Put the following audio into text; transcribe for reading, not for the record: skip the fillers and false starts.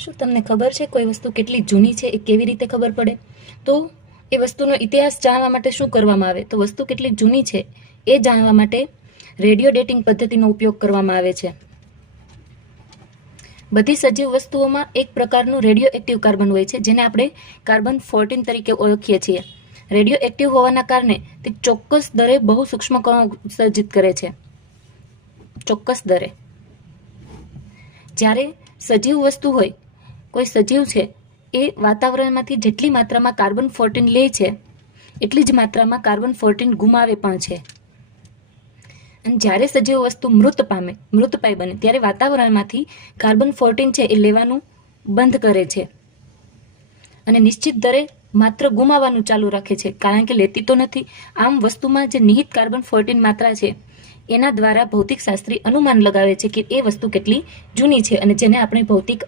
શું તમને ખબર છે કોઈ વસ્તુ કેટલી જૂની છે એ કેવી રીતે ખબર પડે? તો એ વસ્તુનો ઇતિહાસ જાણવા માટે શું કરવામાં આવે? તો વસ્તુ કેટલી જૂની છે એ જાણવા માટે રેડિયો ડેટિંગ પદ્ધતિનો ઉપયોગ કરવામાં આવે છે. બધી સજીવ વસ્તુઓમાં એક પ્રકારનું રેડિયો એક્ટિવ કાર્બન હોય છે, જેને આપણે કાર્બન 14 તરીકે ઓળખીએ છીએ. રેડિયો એક્ટિવ હોવાના કારણે તે ચોક્કસ દરે બહુ સૂક્ષ્મ કણો સર્જિત કરે છે. ચોક્કસ દરે. જ્યારે સજીવ વસ્તુ હોય, કોઈ સજીવ છે, એ વાતાવરણમાંથી જેટલી માત્રામાં કાર્બન 14 લે છે એટલી જ માત્રામાં કાર્બન 14 ગુમાવે પણ છે. અને જ્યારે સજીવ વસ્તુ મૃતપાય બને ત્યારે વાતાવરણમાંથી કાર્બન 14 છે એ લેવાનું બંધ કરે છે અને નિશ્ચિત દરે માત્ર ગુમાવવાનું ચાલુ રાખે છે, કારણ કે લેતી તો નથી. આમ વસ્તુમાં જે નિહિત કાર્બન 14 માત્રા છે એના દ્વારા ભૌતિકશાસ્ત્રી અનુમાન લગાવે છે કે એ વસ્તુ કેટલી જૂની છે અને જેને આપણે ભૌતિક